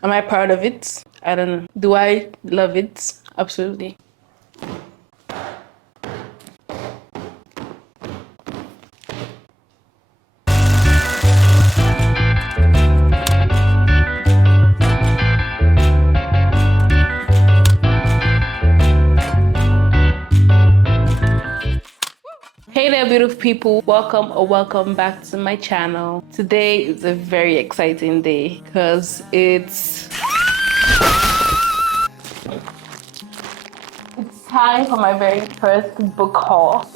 Am I proud of it? I don't know. Do I love it? Absolutely. Hey there, beautiful people. Welcome or welcome back to my channel. Today is a very exciting day because it's time for my very first book haul.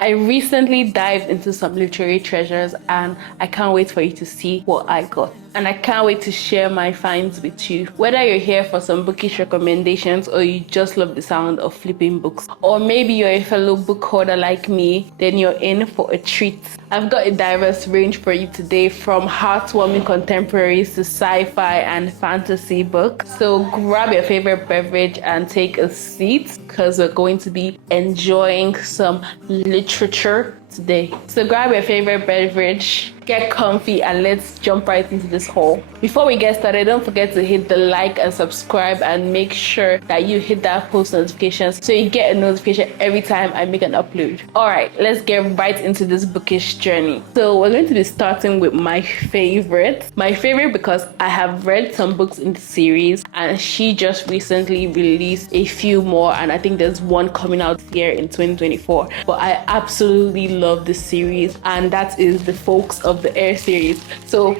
I recently dived into some literary treasures and I can't wait for you to see what I got. And I can't wait to share my finds with you. Whether you're here for some bookish recommendations or you just love the sound of flipping books, or maybe you're a fellow book hoarder like me, then you're in for a treat. I've got a diverse range for you today, from heartwarming contemporaries to sci-fi and fantasy books. So grab your favorite beverage and take a seat because we're going to be enjoying some literature today. So grab your favorite beverage, get comfy, and let's jump right into this haul. Before we get started, don't forget to hit the like and subscribe and make sure that you hit that post notifications so you get a notification every time I make an upload. All right, let's get right into this bookish journey. So we're going to be starting with my favorite. My favorite because I have read some books in the series and she just recently released a few more, and I think there's one coming out here in 2024. But I absolutely love this series, and that is the Folks of the Air series. So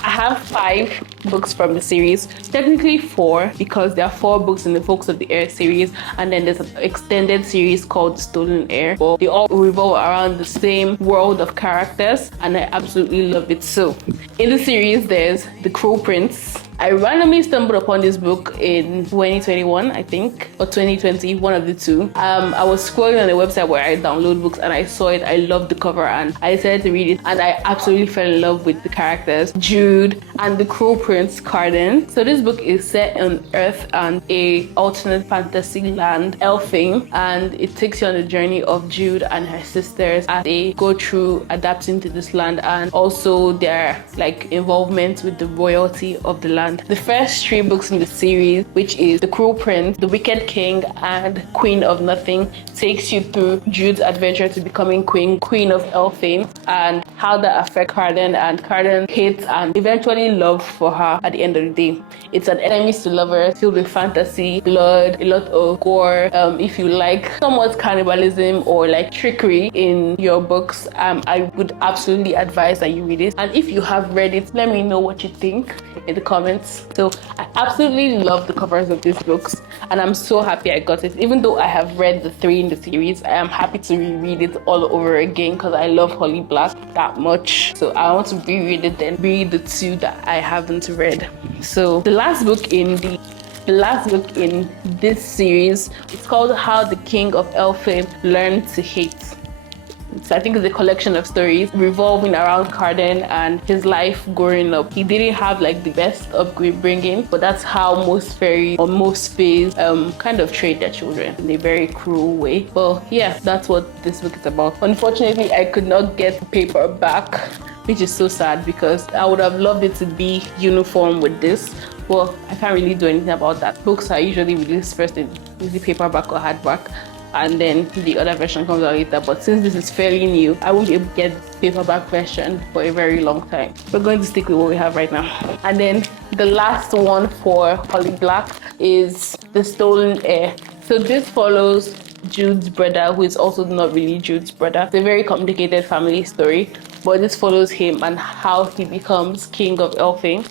I have 5 books from the series, technically 4 because there are 4 books in the Folks of the Air series, and then there's an extended series called Stolen Air. But they all revolve around the same world of characters and I absolutely love it. So in the series there's The Cruel Prince. I randomly stumbled upon this book in 2021, I think, or 2020, one of the two. I was scrolling on a website where I download books and I saw it. I loved the cover and I decided to read it, and I absolutely fell in love with the characters, Jude and the Cruel Prince Carden. So this book is set on Earth and a alternate fantasy land, Elfing, and it takes you on the journey of Jude and her sisters as they go through adapting to this land and also their involvement with the royalty of the land. The first 3 books in the series, which is The Cruel Prince, The Wicked King, and Queen of Nothing, takes you through Jude's adventure to becoming Queen of Elfin, and how that affects Carden and Carden's hate and eventually love for her at the end of the day. It's an enemies to lovers, filled with fantasy, blood, a lot of gore. If you like somewhat cannibalism or trickery in your books, I would absolutely advise that you read it. And if you have read it, let me know what you think in the comments. So I absolutely love the covers of these books and I'm so happy I got it. Even though I have read the 3 in the series, I am happy to reread it all over again because I love Holly Black that much. So I want to reread it and read the 2 that I haven't read. So the last book in this series, it's called How the King of Elfin Learned to Hate. So I think it's a collection of stories revolving around Carden and his life growing up. He didn't have the best upbringing, but that's how most fairies or most fays kind of treat their children in a very cruel way. But yeah, that's what this book is about. Unfortunately, I could not get the paperback, which is so sad because I would have loved it to be uniform with this. Well, I can't really do anything about that. Books are usually released first in easy paperback or hardback, and then the other version comes out later. But since this is fairly new, I won't be able to get the paperback version for a very long time. We're going to stick with what we have right now. And then the last one for Holly Black is The Stolen Heir. So this follows Jude's brother, who is also not really Jude's brother. It's a very complicated family story, but this follows him and how he becomes king of Elfing.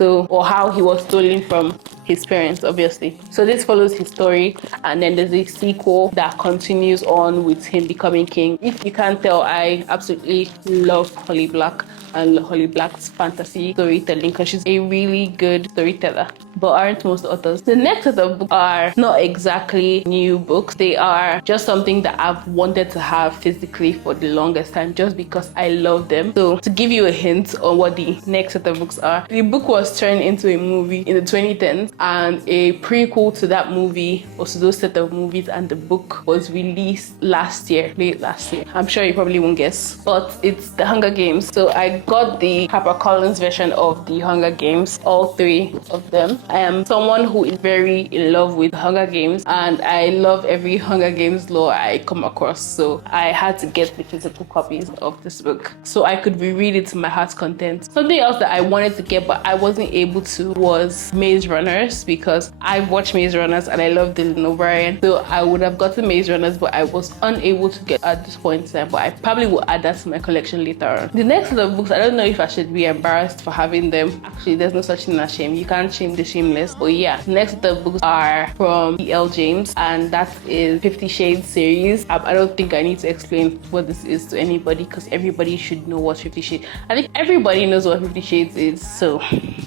Or how he was stolen from his parents, obviously. So this follows his story, and then there's a sequel that continues on with him becoming king. If you can't tell, I absolutely love Holly Black and Holly Black's fantasy storytelling because she's a really good storyteller. but aren't most authors. The next set of books are not exactly new books. They are just something that I've wanted to have physically for the longest time just because I love them. So to give you a hint on what the next set of books are, the book was turned into a movie in the 2010s, and a prequel to that movie was to those set of movies, and the book was released late last year. I'm sure you probably won't guess, but it's The Hunger Games. So I got the HarperCollins version of The Hunger Games, all 3 of them. I am someone who is very in love with Hunger Games, and I love every Hunger Games lore I come across. So I had to get the physical copies of this book so I could reread it to my heart's content. Something else that I wanted to get but I wasn't able to was Maze Runners, because I've watched Maze Runners and I love Dylan O'Brien. So I would have gotten Maze Runners, but I was unable to get at this point in time. But I probably will add that to my collection later on. The next set of books, I don't know if I should be embarrassed for having them. Actually, there's no such thing as shame. You can't shame the shameless. But yeah, the next set of books are from E.L. James, and that is 50 Shades series. I don't think I need to explain what this is to anybody because everybody should know what 50 Shades. I think everybody knows what 50 Shades is. So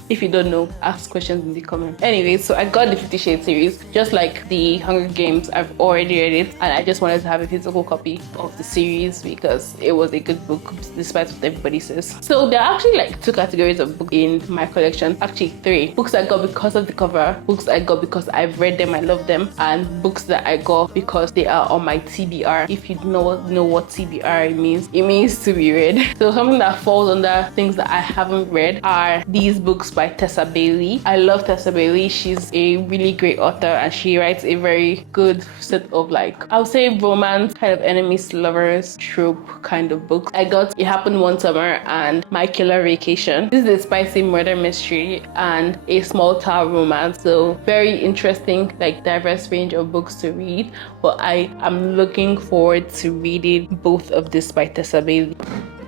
if you don't know, ask questions in the comments. Anyway, so I got the 50 Shades series, just like the Hunger Games. I've already read it, and I just wanted to have a physical copy of the series because it was a good book, despite what everybody says. So there are actually like 2 categories of books in my collection. Actually 3. Books I got because of the cover, books I got because I've read them, I love them, and books that I got because they are on my TBR. If you know what TBR means, it means to be read. So something that falls under things that I haven't read are these books by Tessa Bailey. I love Tessa Bailey. She's a really great author, and she writes a very good set of, like, I would say romance, kind of enemies to lovers trope kind of books. I got It Happened One Summer and My Killer Vacation. This is a spicy murder mystery and a small town romance. So very interesting, like diverse range of books to read. But I am looking forward to reading both of this by Tessa Bailey.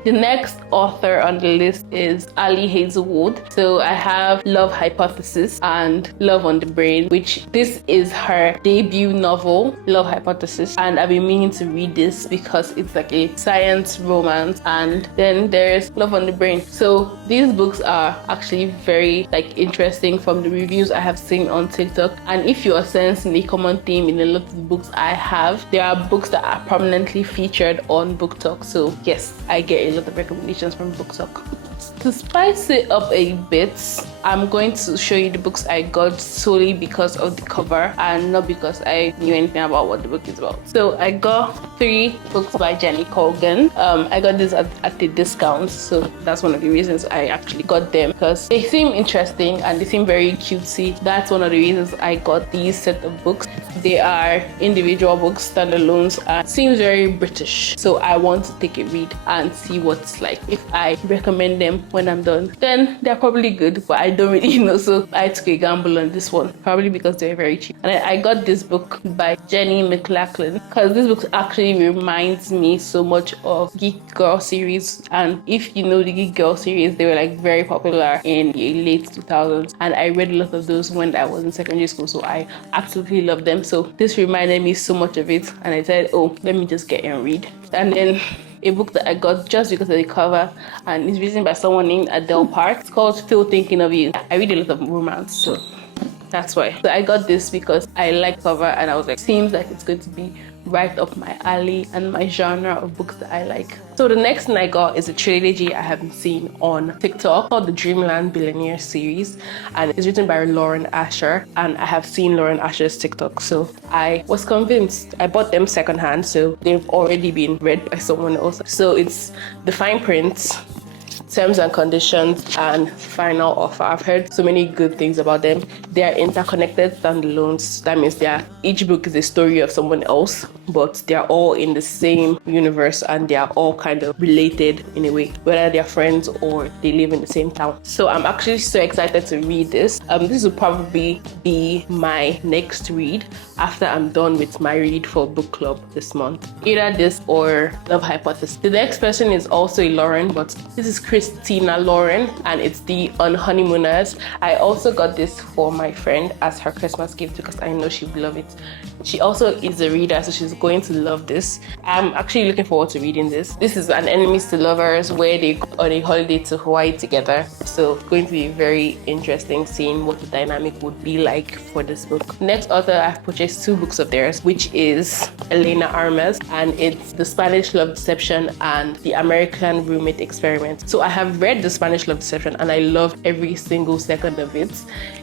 The next author on the list is Ali Hazelwood. So I have Love Hypothesis and Love on the Brain, which this is her debut novel, Love Hypothesis. And I've been meaning to read this because it's like a science romance. And then there's Love on the Brain. So these books are actually very interesting from the reviews I have seen on TikTok. And if you are sensing a common theme in a lot of the books I have, there are books that are prominently featured on Book Talk. So yes, I get a lot of recommendations from Book Talk. To spice it up a bit, I'm going to show you the books I got solely because of the cover and not because I knew anything about what the book is about. So I got 3 books by Jenny Colgan. I got this at a discount, so that's one of the reasons I actually got them, because they seem interesting and they seem very cutesy. That's one of the reasons I got these set of books. They are individual books, standalones, and seems very British. So I want to take a read and see what it's like. If I recommend them when I'm done, then they're probably good, but I don't really know. So I took a gamble on this one, probably because they're very cheap. And I got this book by Jenny McLachlan because this book actually reminds me so much of Geek Girl series. And if you know the Geek Girl series, they were like very popular in the late 2000s, and I read a lot of those when I was in secondary school, so I absolutely love them. So this reminded me so much of it, and I said, oh, let me just get and read. And then a book that I got just because of the cover, and it's written by someone named Adele Park. It's called Still Thinking of You. I read a lot of romance, so that's why. So I got this because I like cover, and I was like, seems like it's going to be right up my alley and my genre of books that I like. So the next thing I got is a trilogy I haven't seen on TikTok called the Dreamland Billionaire series, and it's written by Lauren Asher, and I have seen Lauren Asher's TikTok, so I was convinced. I bought them secondhand, so they've already been read by someone else. So it's the fine print, terms and conditions, and final offer. I've heard so many good things about them. They are interconnected standalones. That means each book is a story of someone else, but they're all in the same universe and they are all kind of related in a way, whether they're friends or they live in the same town. So I'm actually so excited to read this. This will probably be my next read after I'm done with my read for book club this month. Either this or Love Hypothesis. The next person is also a Lauren, but this is Chris is Tina Lauren, and it's the On Honeymooners. I also got this for my friend as her Christmas gift because I know she would love it. She also is a reader, so she's going to love this. I'm actually looking forward to reading this. This is an enemies to lovers where they go on a holiday to Hawaii together. So it's going to be very interesting seeing what the dynamic would be like for this book. Next author, I've purchased 2 books of theirs, which is Elena Armas, and it's The Spanish Love Deception and The American Roommate Experiment. So I have read The Spanish Love Deception and I loved every single second of it.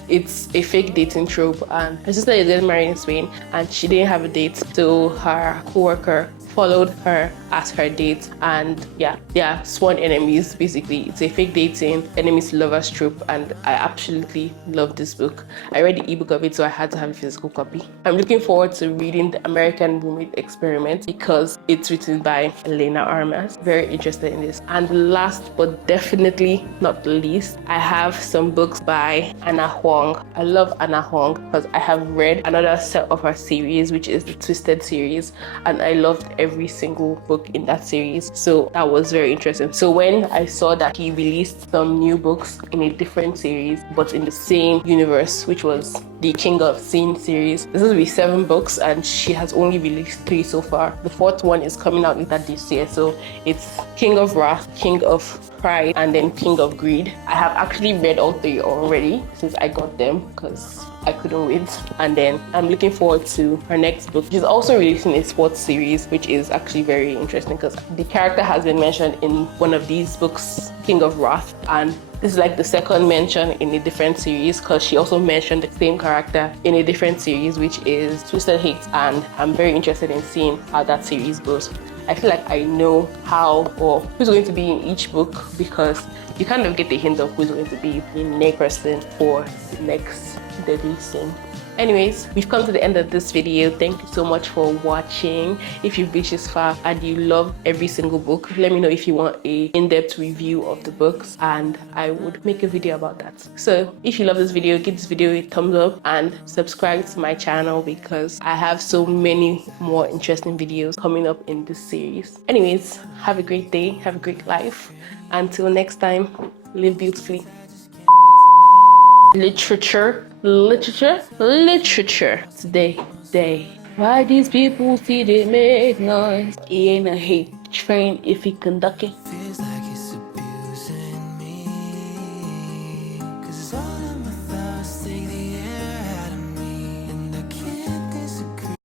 It's a fake dating trope, and her sister is getting married in Spain and she didn't have a date, so her co-worker followed her as her date, and yeah, they are sworn enemies. Basically, it's a fake dating enemies to lovers trope, and I absolutely love this book. I read the ebook of it, so I had to have a physical copy. I'm looking forward to reading The American Roommate Experiment because it's written by Elena Armas. Very interested in this. And last but definitely not the least, I have some books by Anna Huang. I love Anna Huang because I have read another set of her series, which is the Twisted series, and I loved every single book in that series, so that was very interesting. So when I saw that he released some new books in a different series but in the same universe, which was the King of Sin series, this will be 7 books and she has only released 3 so far. The 4th one is coming out later this year, so it's King of Wrath, King of Pride, and then King of Greed. I have actually read all 3 already since I got them because I couldn't wait. And then I'm looking forward to her next book. She's also releasing a sports series, which is actually very interesting because the character has been mentioned in one of these books, King of Wrath, and this is like the second mention in a different series because she also mentioned the same character in a different series, which is Twisted Hate, and I'm very interested in seeing how that series goes. I feel like I know how or who's going to be in each book because you kind of get the hint of who's going to be the next person or the next deadly sin. Anyways, we've come to the end of this video. Thank you so much for watching. If you've reached this far and you love every single book, let me know if you want a in-depth review of the books and I would make a video about that. So if you love this video, give this video a thumbs up and subscribe to my channel because I have so many more interesting videos coming up in this series. Anyways, have a great day, have a great life. Until next time, live beautifully. Literature today. Why these people see they make noise? He ain't a hate train if he conduct it.